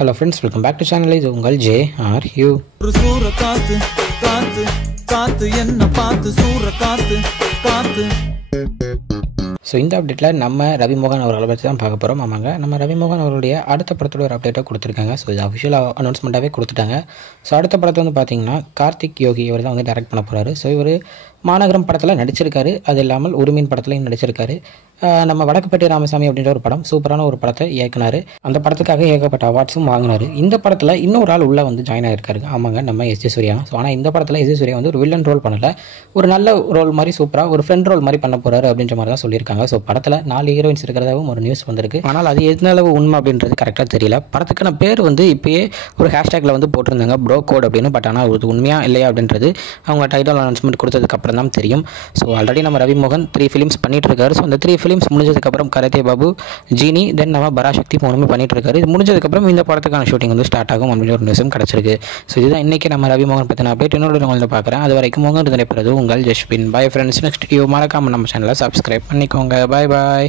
Hello friends, welcome back to channel. இது உங்கள் JRU. ஒரு சூற காத்து காத்து காத்து என்ன பார்த்து சூற காத்து காத்து. ஸோ இந்த அப்டேட்டில் நம்ம ரவிமோகன் அவர்களை பற்றி தான் பார்க்க போகிறோம். ஆமாங்க, நம்ம ரவிமோகன் அவருடைய அடுத்த படத்தோட ஒரு அப்டேட்டாக கொடுத்துருக்காங்க. ஸோ இது அஃபிஷியலாக அனௌன்ஸ்மெண்ட்டாகவே கொடுத்துட்டாங்க. ஸோ அடுத்த படத்தை வந்து பார்த்தீங்கன்னா கார்த்திக் யோகி இவர் தான் வந்து டைரக்ட் பண்ண போகிறாரு. ஸோ இவர் மாநகரம் படத்தில் நடிச்சிருக்காரு, அது இல்லாமல் உரிமையின் படத்துலையும் நடிச்சிருக்காரு. நம்ம வடக்குப்பட்டி ராமசாமி அப்படின்ற ஒரு படம், சூப்பரான ஒரு படத்தை இயக்குனார். அந்த படத்துக்காக ஏகப்பட்ட அவார்ட்ஸும் வாங்கினார். இந்த படத்தில் இன்னொரு ஆள் உள்ளே வந்து ஜாயின் ஆகிருக்காரு. ஆமாங்க, நம்ம எஸ்ஜே சூர்யா. ஸோ ஆனால் இந்த படத்தில் எஸ்ஜே சூர்யா வந்து ஒரு வில்லன் ரோல் பண்ணலை, ஒரு நல்ல ரோல் மாதிரி சூப்பராக ஒரு ஃப்ரெண்ட் ரோல் மாதிரி பண்ண போகிறாரு அப்படின்ற மாதிரி தான் சொல்லியிருக்காங்க. ஸோ படத்தில் 4 ஹீரோயின்ஸ் இருக்கிறதாகவும் ஒரு நியூஸ் வந்திருக்கு. ஆனால் அது எந்த அளவு உண்மை அப்படின்றது கரெக்டாக தெரியல. படத்துக்கான பேர் வந்து இப்போயே ஒரு ஹேஷ்டேக்கில் வந்து போட்டிருந்தாங்க, ப்ரோ கோட் அப்படின்னு. பட் ஆனால் அது உண்மையாக இல்லையா அப்படின்றது அவங்க டைட்டில் அனௌன்ஸ்மெண்ட் கொடுத்ததுக்கப்புறம் தான் தெரியும். ஸோ ஆல்ரெடி நம்ம ரவிமோகன் 3 ஃபிலிம்ஸ் பண்ணிட்டு இருக்காரு. ஸோ அந்த 3 ஃபிலிம்ஸ் முடிஞ்சதுக்கப்புறம் கராத்தே பாபு, ஜீனி, தென் நம்ம பராசக்தி 3 பண்ணிட்டு இருக்காரு. இது முடிஞ்சதுக்கப்புறம் இந்த படத்துக்கான ஷூட்டிங் வந்து ஸ்டார்ட் ஆகும் அப்படின்னு ஒரு நியூஸும் கிடச்சிருக்கு. ஸோ இதுதான் இன்றைக்கி நம்ம ரவிமோகன் பற்றின அப்டேட். இன்னொரு வந்து பார்க்குறேன். அது வரைக்கும் மோகன் நினைப்பது உங்கள் Jaspin. Bye friends. Next video மறக்காமல் நம்ம சேனலை சப்ஸ்கிரைப் பண்ணிக்கோங்க. பாய் பாய்.